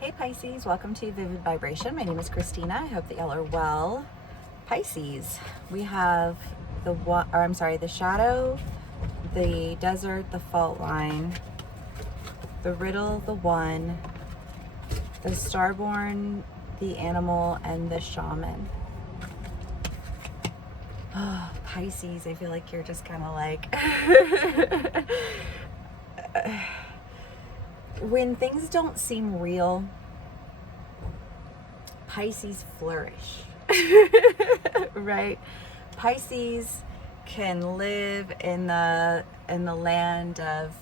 Hey Pisces, welcome to Vivid Vibration. My name is Christina. I hope that y'all are well. Pisces, we have the shadow, the desert, the fault line, the riddle, the one, the starborn, the animal, and the shaman. Oh, Pisces, I feel like you're just kind of like when things don't seem real, Pisces flourish. Right? Pisces can live in the land of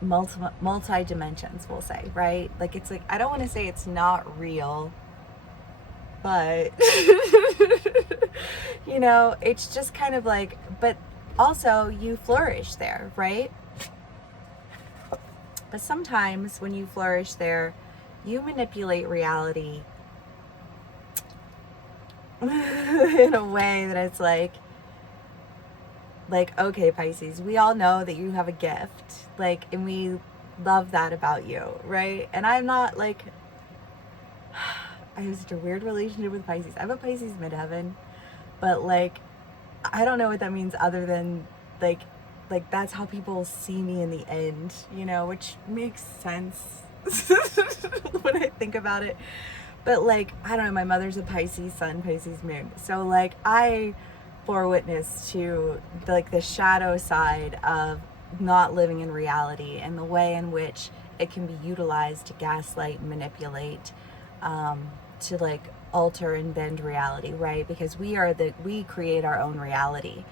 multi dimensions, we'll say, right? Like, it's like, I don't want to say it's not real, but it's just kind of like, but also you flourish there, right? But sometimes when you flourish there, you manipulate reality in a way that it's like, okay, Pisces, we all know that you have a gift, like, and we love that about you, right? And I'm not like, I have such a weird relationship with Pisces. I have a Pisces midheaven, but like, I don't know what that means other than like that's how people see me in the end, which makes sense when I think about it. But like, I don't know, my mother's a Pisces sun, Pisces moon. So like, I bore witness to like the shadow side of not living in reality and the way in which it can be utilized to gaslight and manipulate, to like alter and bend reality, right? Because we create our own reality.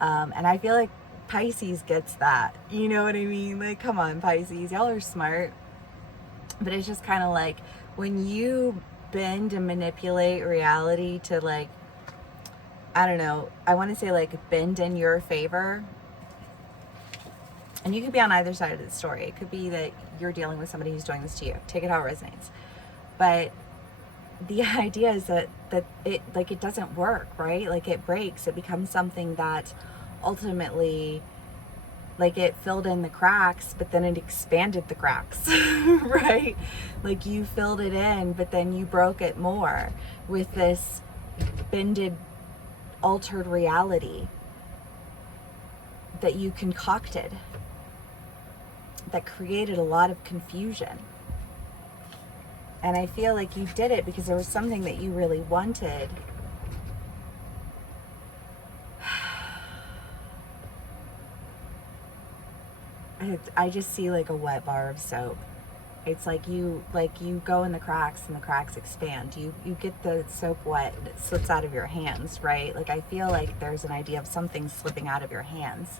And I feel like Pisces gets that, you know what I mean? Like, come on, Pisces, y'all are smart. But it's just kind of like when you bend and manipulate reality to, like, I don't know, I want to say like bend in your favor. And you could be on either side of the story. It could be that you're dealing with somebody who's doing this to you. Take it how it resonates. But the idea is that it doesn't work, right? Like, it breaks. It becomes something that ultimately, like, it filled in the cracks, but then it expanded the cracks, right? Like, you filled it in, but then you broke it more with this bended, altered reality that you concocted that created a lot of confusion. And I feel like you did it because there was something that you really wanted. I just see like a wet bar of soap. It's like you go in the cracks and the cracks expand. You get the soap wet and it slips out of your hands, right? Like, I feel like there's an idea of something slipping out of your hands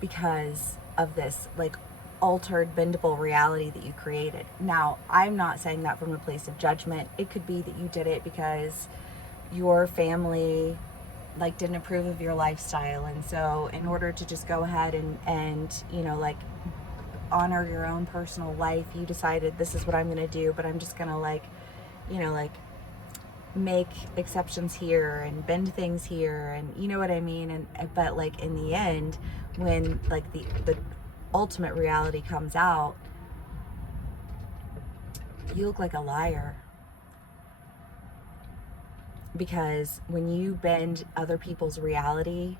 because of this like altered, bendable reality that you created. Now, I'm not saying that from a place of judgment. It could be that you did it because your family like didn't approve of your lifestyle, and so in order to just go ahead and like honor your own personal life, you decided, this is what I'm going to do, but I'm just going to like make exceptions here and bend things here, and you know what I mean? And but like, in the end, when like the ultimate reality comes out, you look like a liar. Because when you bend other people's reality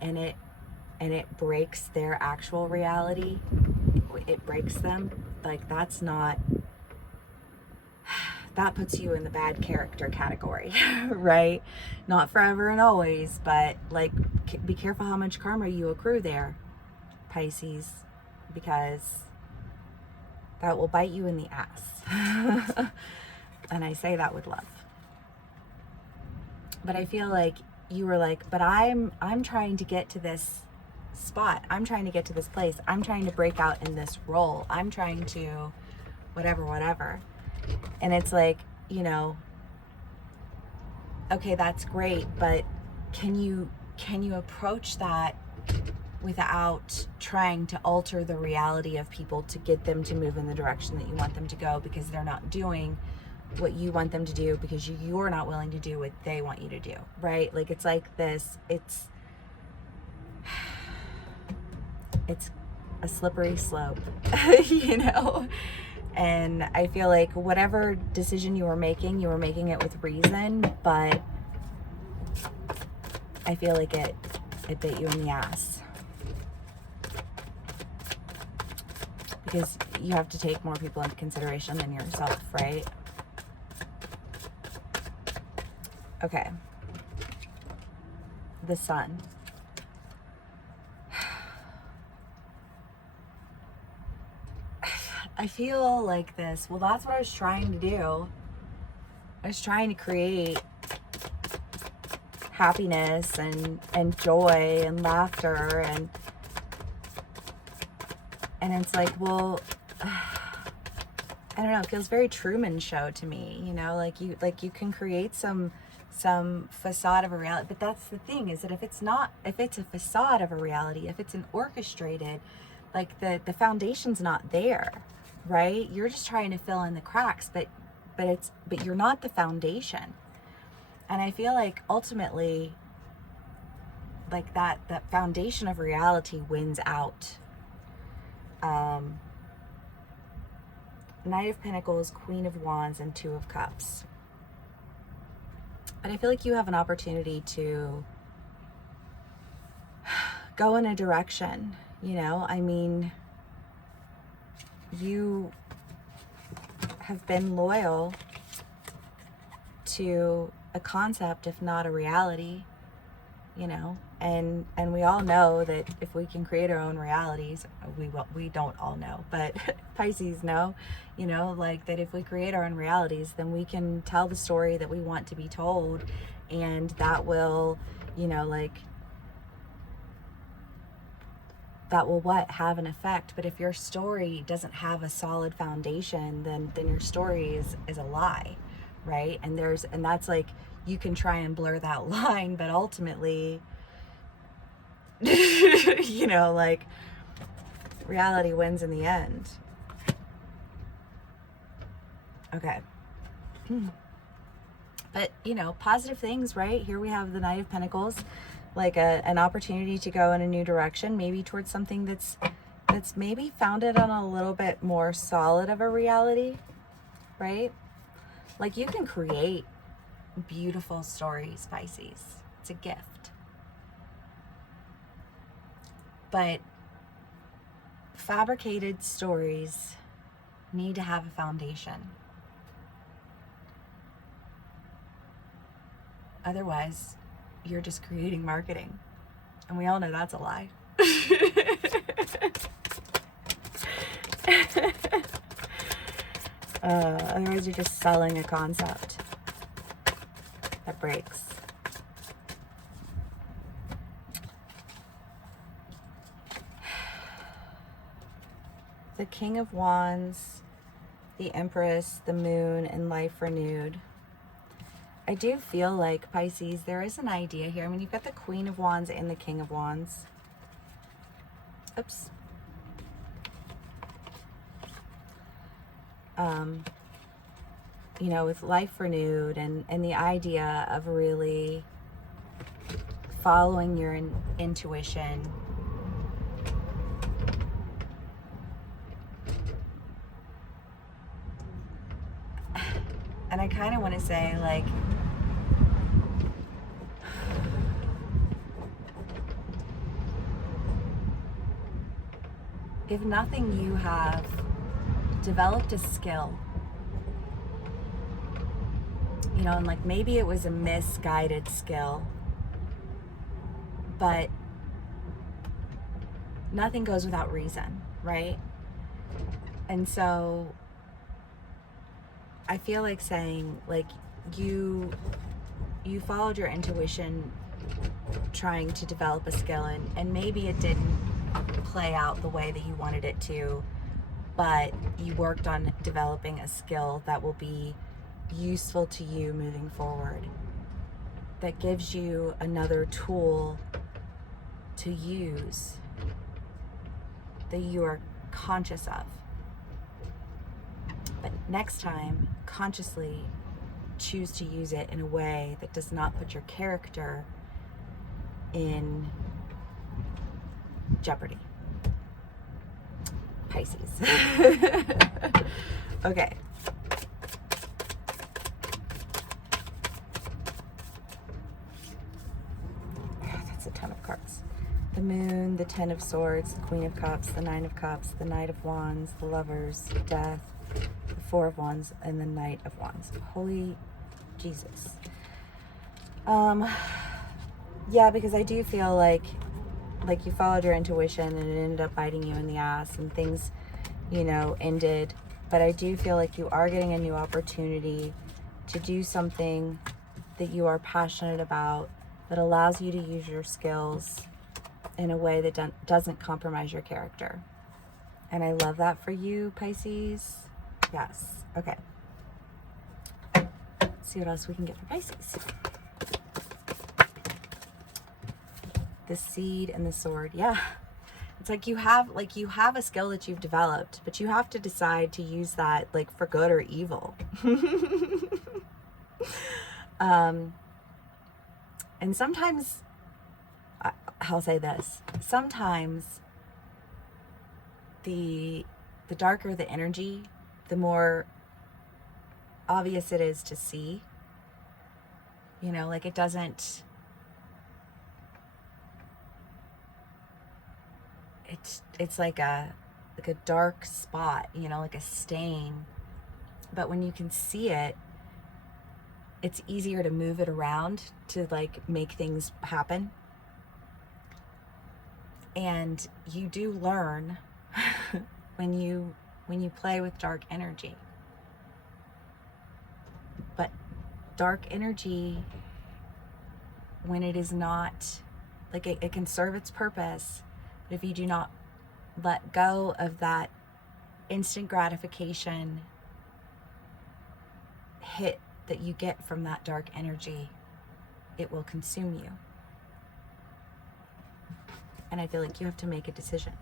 and it breaks their actual reality, it breaks them, like, that puts you in the bad character category, right? Not forever and always, but like, be careful how much karma you accrue there, Pisces, because that will bite you in the ass. And I say that with love. But I feel like you were like, but I'm trying to get to this spot. I'm trying to get to this place. I'm trying to break out in this role. I'm trying to whatever. And it's like, okay, that's great, but can you approach that without trying to alter the reality of people to get them to move in the direction that you want them to go, because they're not doing what you want them to do, because you're not willing to do what they want you to do, right? Like, it's like this, it's a slippery slope, you know? And I feel like whatever decision you were making it with reason, but I feel like it bit you in the ass. Because you have to take more people into consideration than yourself, right? Okay. The sun. I feel like this. Well, that's what I was trying to do. I was trying to create happiness and joy and laughter and it's like, well, I don't know, it feels very Truman Show to me, you know, like you can create some facade of a reality, but that's the thing, is that if it's a facade of a reality, if it's an orchestrated, like the foundation's not there, right? You're just trying to fill in the cracks, but you're not the foundation. And I feel like ultimately, like that foundation of reality wins out. Knight of Pentacles, Queen of Wands, and Two of Cups. But I feel like you have an opportunity to go in a direction, you know? I mean, you have been loyal to a concept, if not a reality, you know? And we all know that if we can create our own realities, we don't all know, but Pisces know, you know, like that if we create our own realities, then we can tell the story that we want to be told, and that will, you know, like, that will have an effect. But if your story doesn't have a solid foundation, then your story is a lie, right? And that's like, you can try and blur that line, but ultimately, you know, like, reality wins in the end. Okay. But, you know, positive things, right? Here we have the Knight of Pentacles, like an opportunity to go in a new direction, maybe towards something that's maybe founded on a little bit more solid of a reality, right? Like, you can create beautiful stories, Pisces. It's a gift. But fabricated stories need to have a foundation. Otherwise, you're just creating marketing. And we all know that's a lie. Otherwise, you're just selling a concept that breaks. The King of Wands, the Empress, the Moon, and Life Renewed. I do feel like, Pisces, there is an idea here. I mean, you've got the Queen of Wands and the King of Wands. Oops. You know, with Life Renewed and the idea of really following your intuition. And I kind of want to say, like, if nothing, you have developed a skill, you know, and like maybe it was a misguided skill, but nothing goes without reason, right? And so I feel like saying, like, you followed your intuition trying to develop a skill, and maybe it didn't play out the way that you wanted it to, but you worked on developing a skill that will be useful to you moving forward, that gives you another tool to use, that you are conscious of. But next time, consciously choose to use it in a way that does not put your character in jeopardy. Pisces. Okay. That's a ton of cards. The Moon, the Ten of Swords, the Queen of Cups, the Nine of Cups, the Knight of Wands, the Lovers, Death, the Four of Wands, and the Knight of Wands. Holy Jesus. Yeah, because I do feel like you followed your intuition and it ended up biting you in the ass and things, you know, ended. But I do feel like you are getting a new opportunity to do something that you are passionate about, that allows you to use your skills in a way that doesn't compromise your character. And I love that for you, Pisces. Yes. Okay. Let's see what else we can get for Pisces. The Seed and the Sword. Yeah. It's like you have a skill that you've developed, but you have to decide to use that like for good or evil. And sometimes, I'll say this, sometimes the darker the energy, the more obvious it is to see. You know, like it doesn't, it's like a dark spot, you know, like a stain. But when you can see it, it's easier to move it around to like make things happen. And you do learn when you play with dark energy. But dark energy, when it is not, like it can serve its purpose, but if you do not let go of that instant gratification hit that you get from that dark energy, it will consume you. And I feel like you have to make a decision.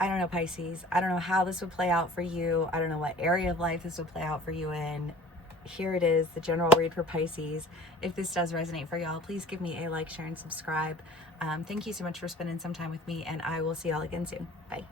I don't know, Pisces. I don't know how this would play out for you. I don't know what area of life this would play out for you in. Here it is, the general read for Pisces. If this does resonate for y'all, please give me a like, share, and subscribe. Thank you so much for spending some time with me, and I will see y'all again soon. Bye.